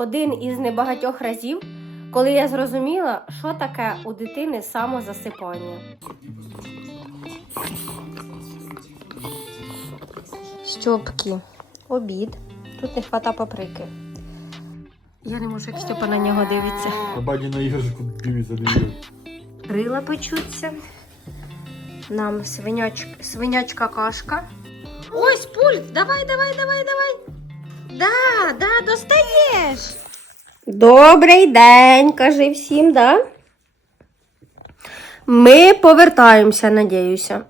один із небагатьох разів, коли я зрозуміла, що таке у дитини самозасипання. Стьопки. Обід. Тут не хвата паприки. Я не можу, як Стьопа на нього дивиться. А баді на іграшку дивиться, дивиться. Крила печуться. Нам свинячка, свинячка кашка. Ось пульт! Давай, давай, давай, давай. Да, да, достаєш. Добрий день, кажи всім, да? Ми повертаємося, надіюся.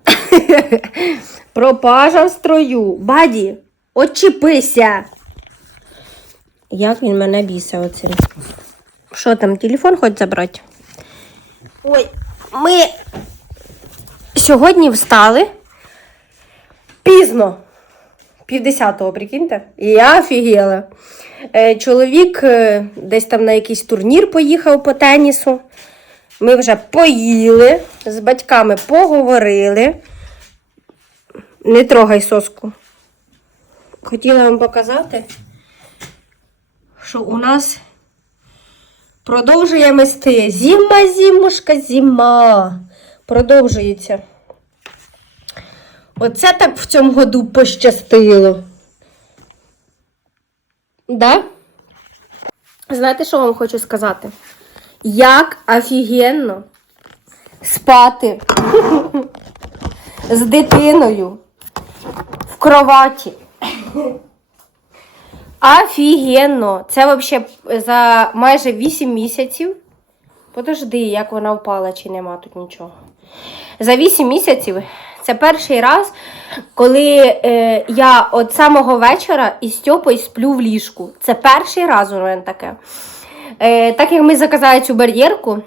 Пропажа в строю. Баді, очіпися. Як він мене бісив оцим. Що там, телефон хоч забрати? Ой, ми сьогодні встали пізно. Півдесятого, прикиньте. Я офігела. Е, Чоловік е, десь там на якийсь турнір поїхав по тенісу. Ми вже поїли, з батьками поговорили. Не трогай соску. Хотіла вам показати, що у нас Продовжує мести. Зима, зимушка, зима. Продовжується. Оце так в цьому году пощастило. Да? Знаєте, що вам хочу сказати? Як офігенно спати з дитиною в кроваті. Офігенно! Це взагалі за майже 8 місяців. Подожди, як вона впала, чи нема тут нічого. За 8 місяців це перший раз, коли е, я от самого вечора із Стьопою сплю в ліжку. Це перший раз у мене таке. Е, так як ми заказали цю бар'єрку,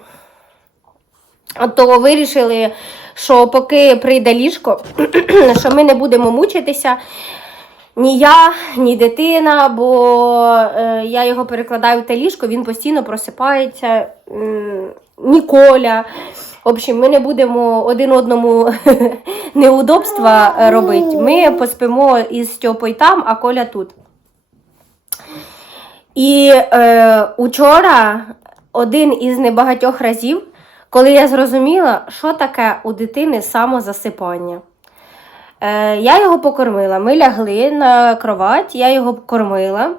то вирішили, що поки прийде ліжко, що ми не будемо мучитися. Ні я, ні дитина, бо е, я його перекладаю в те ліжко, він постійно просипається, м, ні Коля. В общем, ми не будемо один одному неудобства е, робити. Ми поспимо із Стьопою там, а Коля тут. І е, учора один із небагатьох разів, коли я зрозуміла, що таке у дитини самозасипання. Е, я його покормила. Ми лягли на кровать, я його кормила.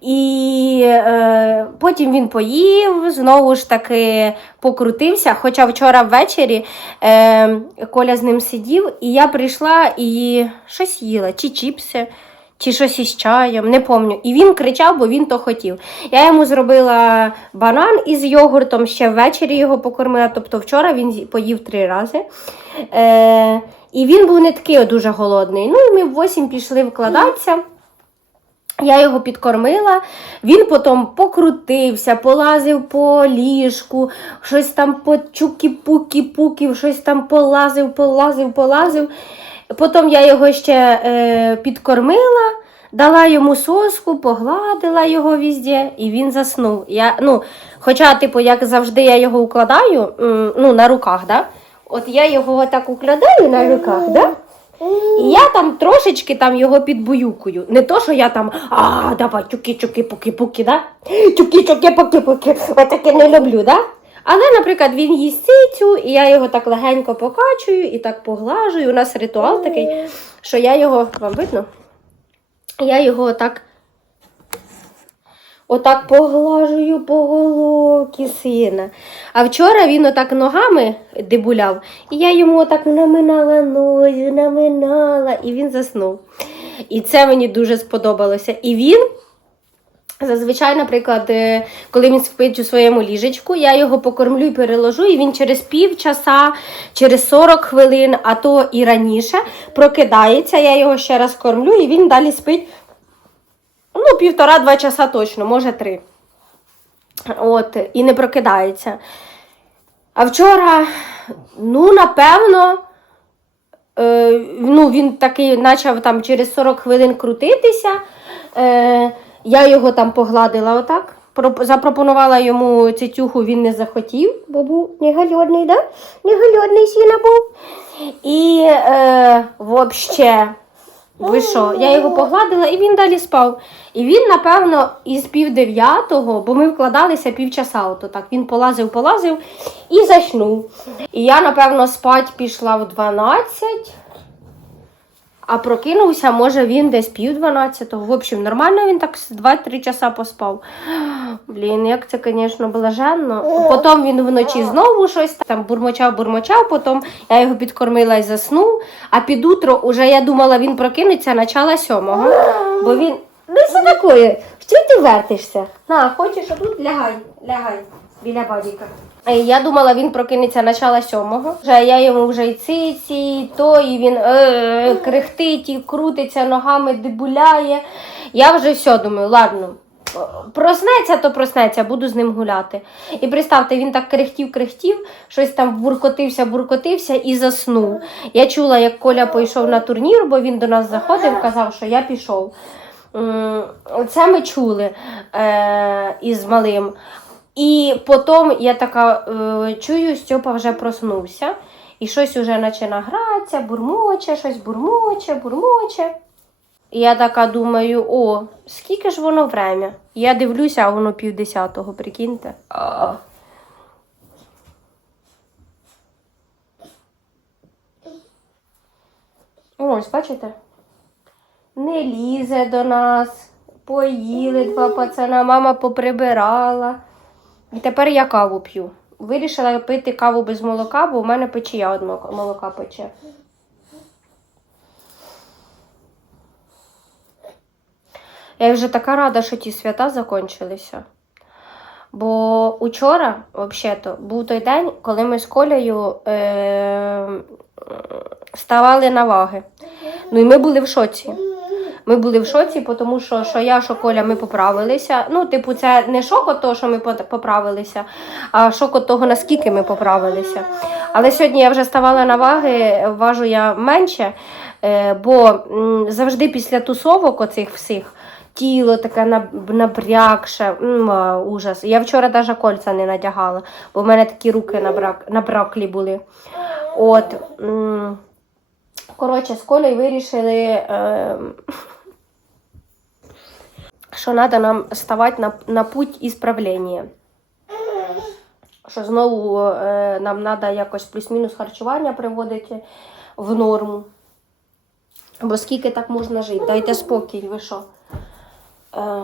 І е, потім він поїв, знову ж таки покрутився. Хоча вчора ввечері е, Коля з ним сидів, і я прийшла і щось їла, чи чіпси, чи щось із чаєм, не пам'ятаю. І він кричав, бо він то хотів. Я йому зробила банан із йогуртом, ще ввечері його покормила. Тобто вчора він поїв три рази. Е, і він був не такий дуже голодний. Ну, і ми в 8 пішли вкладатися. Я його підкормила, він потім покрутився, полазив по ліжку, щось там по чуки-пуки-пуків, щось там полазив, полазив, полазив. Потім я його ще е, підкормила, дала йому соску, погладила його везде, і він заснув. Я, ну, хоча, типу, як завжди я його укладаю ну, на руках, да? От я його отак укладаю на руках, да? І я там трошечки там його підбуюкую. Не то, що я там, а, давай, чуки, чуки, пуки, пуки, да? Чуки, чуки, пуки, пуки. Отаке не люблю, да? Але, наприклад, він їсть цицю, і я його так легенько покачую і так поглажую. У нас ритуал такий, що я його, вам видно? Я його отак, отак поглажую по головці сина. А вчора він отак ногами дебуляв, і я йому отак наминала нозі, наминала, і він заснув. І це мені дуже сподобалося. І він. Зазвичай, наприклад, е, коли він спить у своєму ліжечку, я його покормлю і переложу, і він через пів часа, через 40 хвилин, а то і раніше прокидається. Я його ще раз кормлю, і він далі спить ну, півтора-два часа точно, може три. От, і не прокидається. А вчора, ну, напевно, е, ну, він такий почав там через 40 хвилин крутитися. Е, я його там погладила отак. Запропонувала йому цицюху, він не захотів, бо був не голодний, да? Не сіна був. І, е, вообще, Ви що? Я його погладила і він далі спав. І він, напевно, із пів дев'ятого, бо ми вкладалися півчаса, ото так. Він полазив, полазив і заснув. І я, напевно, спать пішла в 12. А прокинувся, може, він десь пів дванадцятого. В общем, нормально він так 2-3 часа поспав. Блін, як це, звісно, блаженно. Потім він вночі знову щось там бурмочав, бурмочав, потім я його підкормила і заснув. А під утро уже я думала, він прокинеться начала сьомого. Бо він. Ну, що таке? Що ти вертишся? На, хочеш, а тут лягай, лягай біля бабіка. Е, Я думала, він прокинеться начала сьомого. Вже я йому вже і циці, і то, і він е, крехтить, і крутиться ногами, дебуляє. Я вже все думаю, ладно. Проснеться, то проснеться, буду з ним гуляти. І представте, він так крехтів, крехтів, щось там буркотився, буркотився і заснув. Я чула, як Коля пішов на турнір, бо він до нас заходив, казав, що я пішов. Це ми чули е, із малим. І потім я така е, чую, Стьопа вже проснувся. І щось уже починає гратися, бурмоче, щось бурмоче, бурмоче. І я така думаю, о, скільки ж воно время? Я дивлюся, а воно півдесятого, прикиньте. А. Ось, бачите? Не лізе до нас. Поїли два пацана, мама поприбирала. І тепер я каву п'ю. Вирішила пити каву без молока, бо в мене печія від молока- пече. Я вже така рада, що ті свята закінчилися. Бо учора, взагалі-то, був той день, коли ми з Колею е- ставали на ваги. Ну і ми були в шоці. Ми були в шоці, тому що, що я, що Коля, ми поправилися. Ну, типу, це не шок от того, що ми поправилися, а шок от того, наскільки ми поправилися. Але сьогодні я вже ставала на ваги, важу я менше, е, бо завжди після тусовок оцих всіх. Тіло таке наб- набрякше, ужас. Я вчора навіть кольця не надягала, бо в мене такі руки набрак, набраклі були. От. Коротше, з Колею вирішили, е, що треба нам ставати на, на путь ісправлення. Що знову е, нам треба якось плюс-мінус харчування приводити в норму. Бо скільки так можна жити? Дайте спокій, ви що? Е,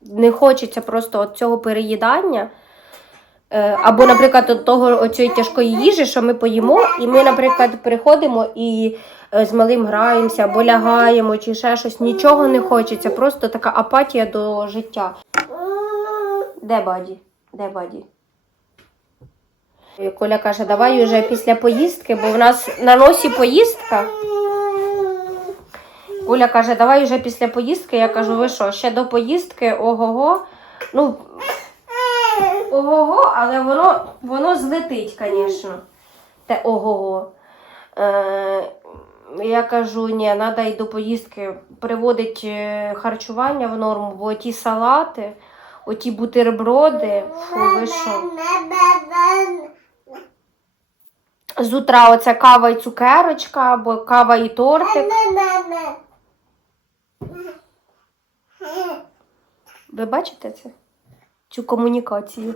не хочеться просто от цього переїдання. Е, Або, наприклад, от того оцієї тяжкої їжі, що ми поїмо, і ми, наприклад, приходимо і е, з малим граємося, або лягаємо, чи ще щось. Нічого не хочеться, просто така апатія до життя. Де баді? Де баді? І Коля каже, давай уже після поїздки, бо в нас на носі поїздка. Коля каже, давай вже після поїздки. Я кажу, ви що, ще до поїздки, ого-го. Ну, ого-го, але воно, воно злетить, звісно. Те ого-го. Е, я кажу, ні, треба і до поїздки приводити харчування в норму, бо ті салати, оті бутерброди, фу, ви що. З утра оця кава і цукерочка, або кава і тортик. Ви бачите це? Цю комунікацію.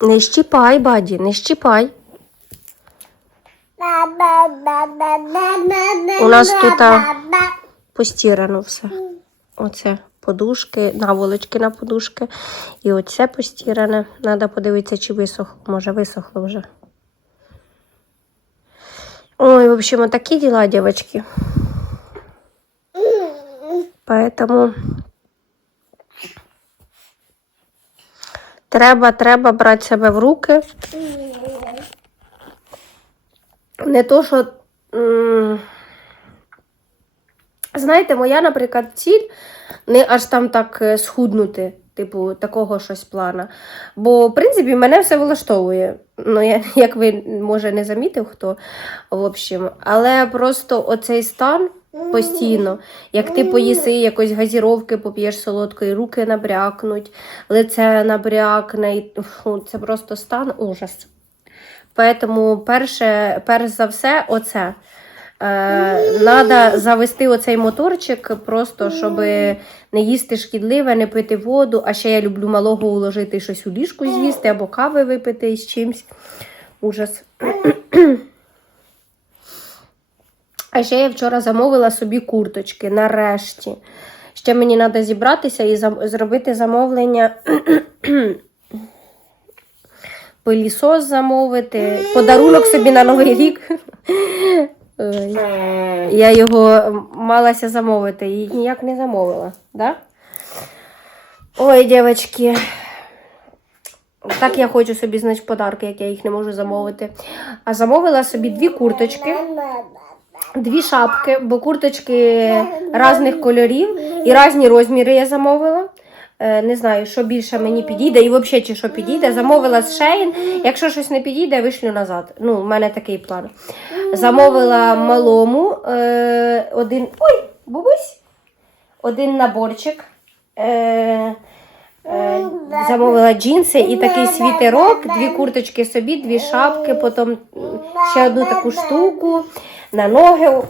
Не щіпай, баді, не щіпай. У нас тут Постірано все. Оце подушки, наволочки на подушки. І оце постіране. Треба подивитися, чи висохло. Може, висохло вже. Ой, в общем, такі діла, дівчатки. Поэтому треба, треба брати себе в руки. Не то, що. Знаєте, моя, наприклад, ціль не аж там так е, схуднути, типу, такого щось плана. Бо, в принципі, мене все влаштовує. Ну, я, як ви, може, не замітив хто, в общем. Але просто оцей стан, Постійно. Як ти поїси якось газіровки, поп'єш солодкої, руки набрякнуть, лице набрякне. Фу, це просто стан ужас. Поэтому перше, перш за все, оце. Надо завести оцей моторчик, просто щоб не їсти шкідливе, не пити воду. А ще я люблю малого уложити щось у ліжку з'їсти або кави випити з чимсь. Ужас. А ще я вчора замовила собі курточки, нарешті. Ще мені треба зібратися і зробити замовлення. Пилісос замовити, подарунок собі на Новий рік. Ой. Я його малася замовити і ніяк не замовила. Да? Ой, дівчатки. Так я хочу собі, значить, подарки, як я їх не можу замовити. А замовила собі дві курточки, дві шапки, бо курточки різних кольорів і різні розміри я замовила. Е, Не знаю, що більше мені підійде, і взагалі чи що підійде. Замовила з Shein. Якщо щось не підійде, вишлю назад. Ну, у мене такий план. Замовила малому е, один. Ой, бабусь! Один наборчик. Е, Е, Замовила джинси і такий світерок, дві курточки собі, дві шапки, потім ще одну таку штуку на ноги.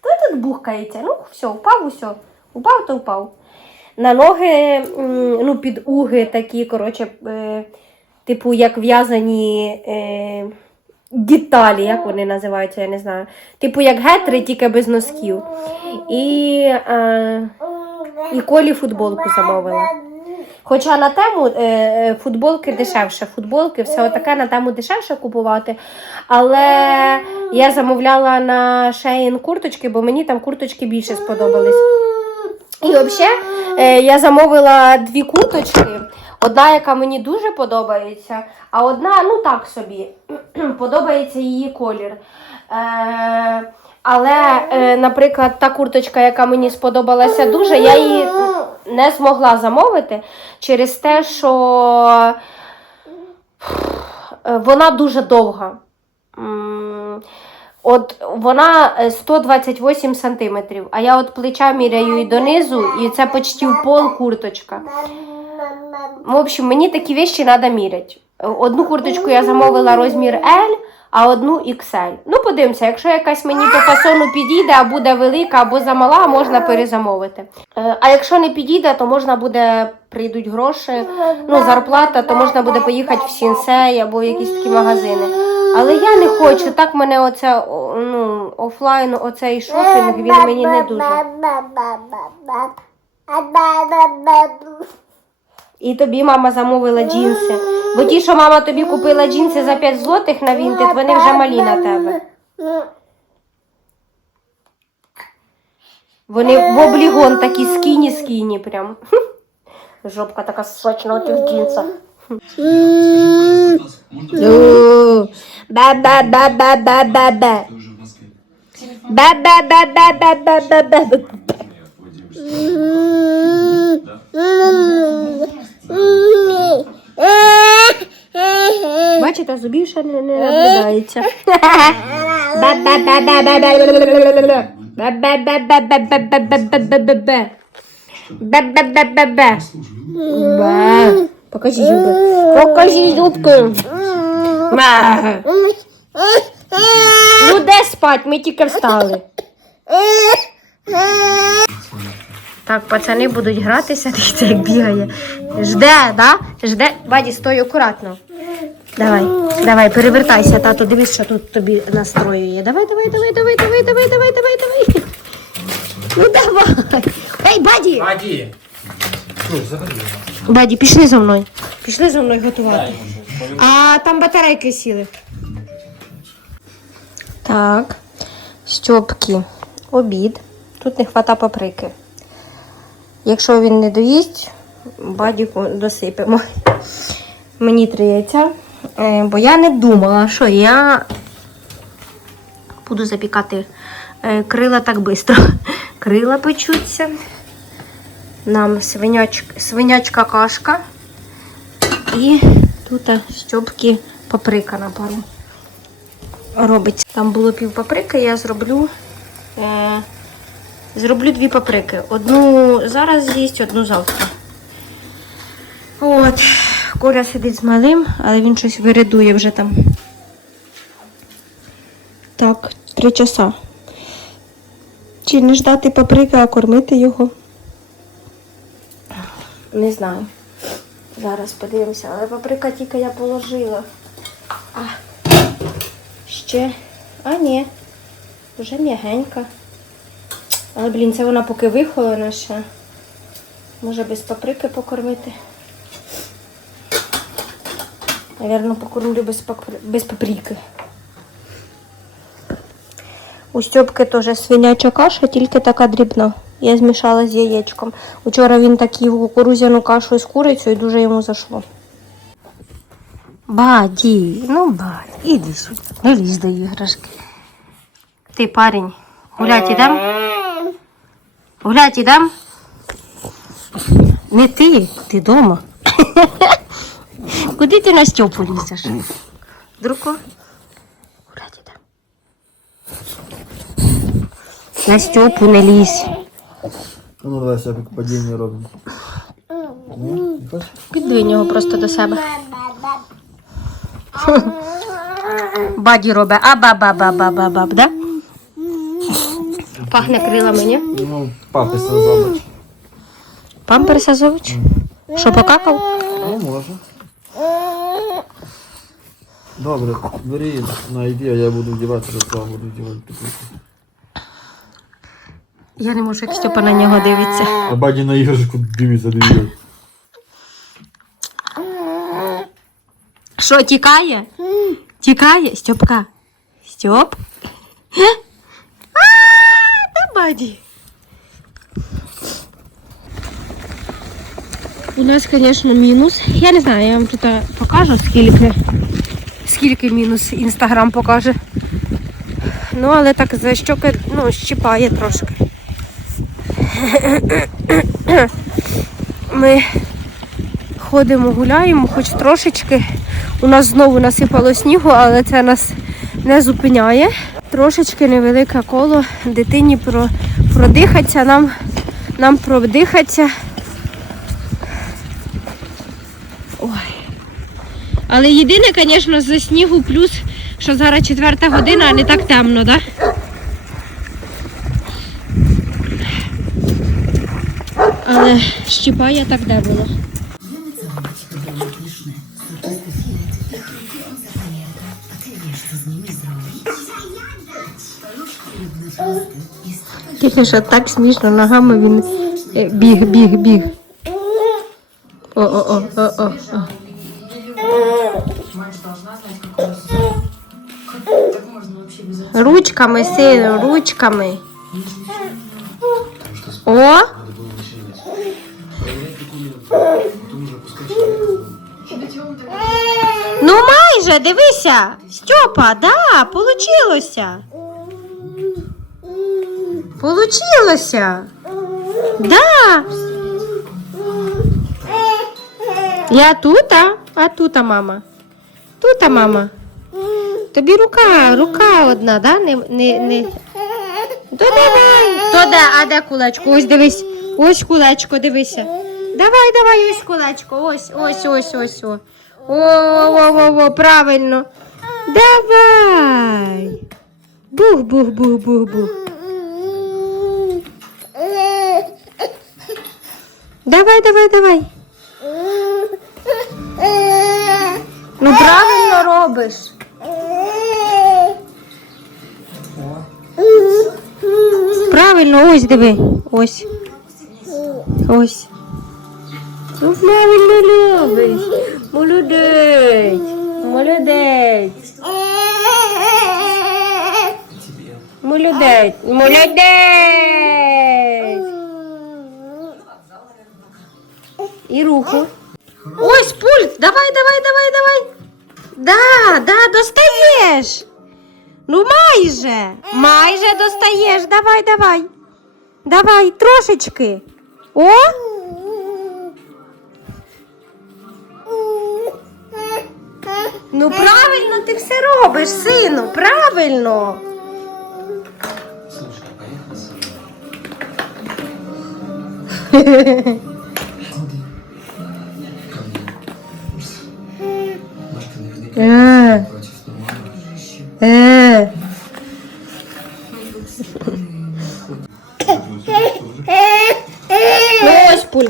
Хто тут бухкається? Ну, все, упав, усе. Упав, то впав. На ноги, ну, під уги такі, коротше, е, типу, як в'язані е, деталі, як вони називаються, я не знаю. Типу, як гетри, тільки без носків. І, е, і колі футболку замовила. Хоча на тему е, футболки дешевше, футболки, все таке на тему дешевше купувати. Але я замовляла на Shein курточки, бо мені там курточки більше сподобались. І взагалі е, я замовила дві курточки. Одна, яка мені дуже подобається, а одна, ну так собі, подобається її колір. Е, але, е, наприклад, та курточка, яка мені сподобалася дуже, я її не змогла замовити через те, що е, вона дуже довга. От вона е, 128 сантиметрів, а я от плеча міряю і донизу, і це почти в пол курточка. В общем, мені такі вещі треба міряти. Одну курточку я замовила розмір L, а одну XL. Ну, подивимося, якщо якась мені по фасону підійде, а буде велика або замала, можна перезамовити. Е, А якщо не підійде, то можна буде, прийдуть гроші, ну, зарплата, то можна буде поїхати в Сінсей або в якісь такі магазини. Але я не хочу, так мене оце, ну, офлайн, оцей шопінг, він мені не дуже. І тобі мама замовила джинси. Бо ті, що мама тобі купила джинси за 5 злотих на Вінтед, вони вже малі на тебе. Вони в облігон такі скіні-скіні прям. Жопка така сочна у тих джинсах. Бе-бе-бе-бе-бе-бе-бе. Бе-бе-бе-бе-бе-бе-бе. Бачите, зубів ще не, наблюдається. Бе-бе-бе-бе-бе-бе-бе-бе-бе. Бе-бе-бе-бе-бе-бе-бе-бе-бе. Бе-бе-бе-бе-бе. Бе. Покажи зуби. Покажи зубки. Ну де спать? Ми тільки встали. Так, пацани будуть гратися, дивіться, як бігає. Жде, да? Жде. Баді, стой акуратно. Давай, давай, перевертайся, тато, дивись, що тут тобі настроює. Давай, давай, давай, давай, давай, давай, давай, давай, давай. Ну давай. Ей, Баді! Аді! Баді, пішли за мною. Пішли за мною готувати. А там батарейки сіли. Так. Стьопки. Обід. Тут не хвата паприки. Якщо він не доїсть, бадіку досипемо. Мені три. Е, Бо я не думала, що я буду запікати е, крила так швидко. Крила печуться. Нам свинячка, свинячка кашка. І тут стьопки паприка на пару. Робиться. Там було пів паприки, я зроблю е, Зроблю дві паприки. Одну зараз з'їсть, одну завтра. От, Коля сидить з малим, але він щось вирядує вже там. Так, три часа. Чи не ждати паприки, а кормити його? Не знаю. Зараз подивимося, але паприка тільки я положила. А, ще. А, ні. Вже м'ягенька. Але, блін, це вона поки вихолона ще. Може без паприки покормити. Навірно, покормлю без, папри... без паприки. У Стьопки теж свиняча каша, тільки така дрібна. Я змішала з яєчком. Учора він так їв кукурузяну кашу з курицею і дуже йому зайшло. Баді, ну бадь, іди сюди, не лізь до іграшки. Ти, парень, гулять ідем? Гулять ідем? Не ти, ти дома. Куди ти на Стьопу лізеш? Друко? Гулять ідем. На Стьопу не лізь. А ну давай себе падіння робимо. Ні? Не хочеш? Підвинь його просто до себе. Баді робить а-ба-ба-ба-ба-ба-баб, да? Пахне крилами, ні? Ну, папи зробить. Памперса зовуть? Що покакав? Ну, може. Добре, бери на йди, а я буду вдівати, до того буду вдівати петлику. Я не можу, як Степа на нього дивиться. А баді на іграшку дивиться, дивиться. Що, тікає? Тікає? Стьопка. Стьоп. Та баді. У нас, звісно, мінус. Я не знаю, я вам тут покажу, скільки. Скільки мінус інстаграм покаже. Ну, але так за щоки, ну, щипає трошки. Ми ходимо, гуляємо, хоч трошечки. У нас знову насипало снігу, але це нас не зупиняє. Трошечки невелике коло дитині про, продихатися, нам, нам продихатися. Ой. Але єдине, звісно, з снігу плюс, що зараз четверта година, а не так темно, так? Да? Але щіпає так де було. Тільки що так смішно ногами він е, біг, біг, біг. О, о, о, о, о, о. Ручками, сину, ручками. О! Ну майже, дивися. Стьопа, да, получилося. Получилося. Да. Я тут, а? А тут, а, мама. Тут, а, мама. Тобі рука, рука одна, да? Не, не, не. То давай. То де, а де кулечко? Ось дивись. Ось кулечко, дивися. Давай, давай, ось кулечко. Ось, ось, ось, ось. О, о, о, о, правильно. Давай. Бух, бух, бух, бух, бух. Давай, давай, давай. Ну правильно робиш. Правильно, ось диви. Ось. Ось. Правильно робиш. Молодець. Молодець. Молодець. Молодець. І руку. Ось пульт. Давай, давай, давай, давай. Да, да, достаєш. Ну майже. Майже достаєш. Давай, давай. Давай, трошечки. О! Ну, правильно ти все робиш, сину, правильно. Слушай, поехали со э. мной. Э.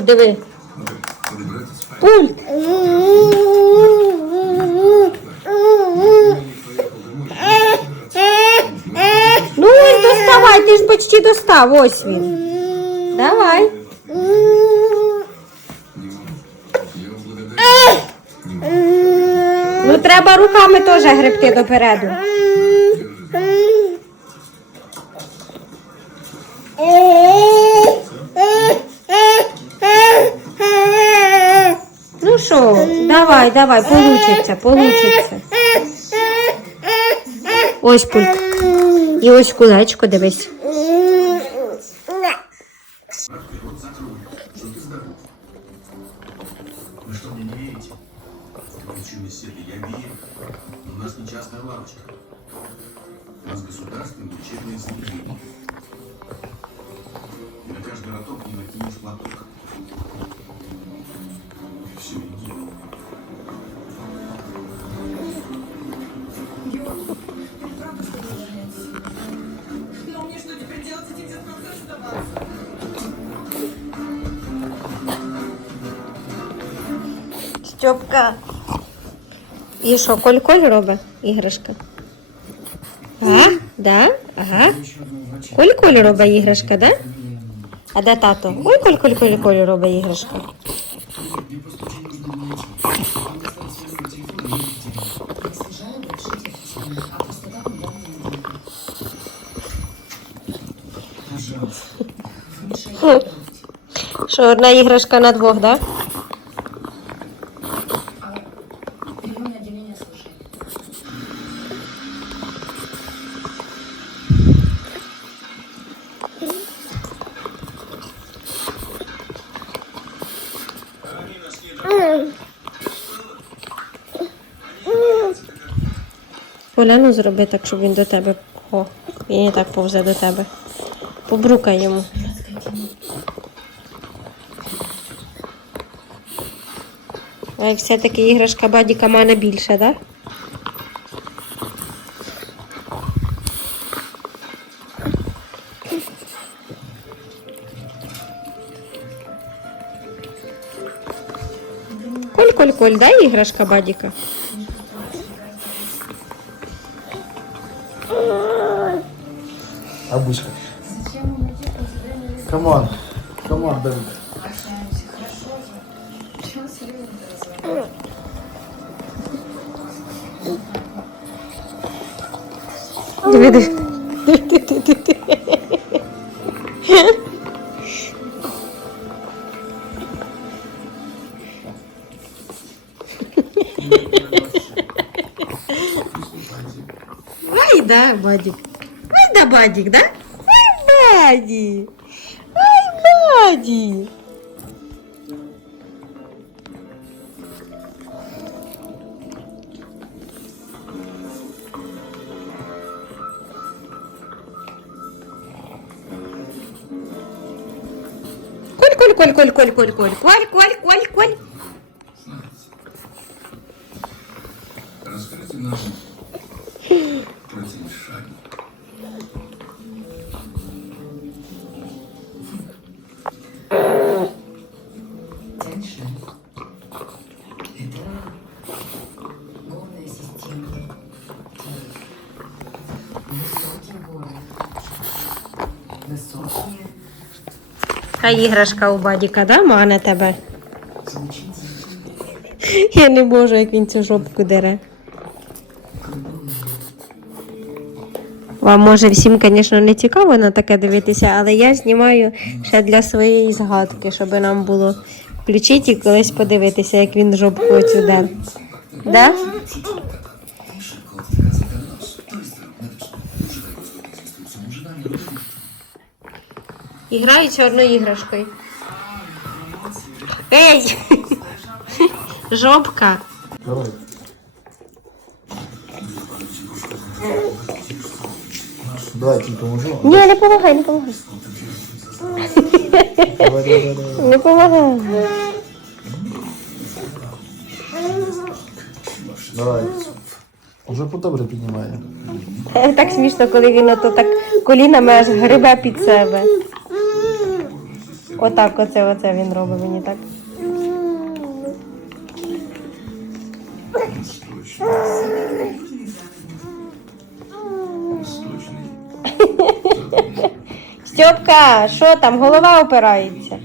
диви. Пульт. Ну ось доставай, ти ж почти достав, ось він. Давай. Ну треба руками теж гребти допереду. Давай, давай, получиться, получиться. Ось пульт. І ось кулечко, дивись. И. Все, иди. Стьопка. І що, коль-коль робить іграшка? А? Да? Ага. Коль-коль робить іграшка, да? А де тато? Ой, коль-коль-коль-коль робить іграшка. Що, одна іграшка на двох, да? Поляну зроби так, щоб він до тебе. О, він і так повзе до тебе. Побрукай йому. А як все-таки іграшка бадіка мене більше, так? Да? Коль-коль-коль, да, іграшка бадіка? Обычка. Камон. Камон, Давид. Диви. Ай, да, Бадик. Ай, да, Бадик, да? Ай, Бадик. Ай, Бадик. Коль, коль, коль, коль, коль, коль, коль, коль, коль, коль, коль. Расскажите нам Высокие А іграшка у Бадіка, да, мане тебе? Я не можу, як він цю жопку дере. Вам може всім, звісно, не цікаво на таке дивитися, але я знімаю ще для своєї згадки, щоб нам було включити і колись подивитися, як він жопку оцю дер. Да? І граю чорною іграшкою. Ей! Жопка. Давай. Давай, поможу. Ні, не помагай, не помагай. Давай, давай, давай. Не помагай. Давай. Уже по добре піднімає. Так смішно, коли він ото так колінами аж грибе під себе. Отак, оце, оце він робить мені так. Стьопка, що там, голова опирається?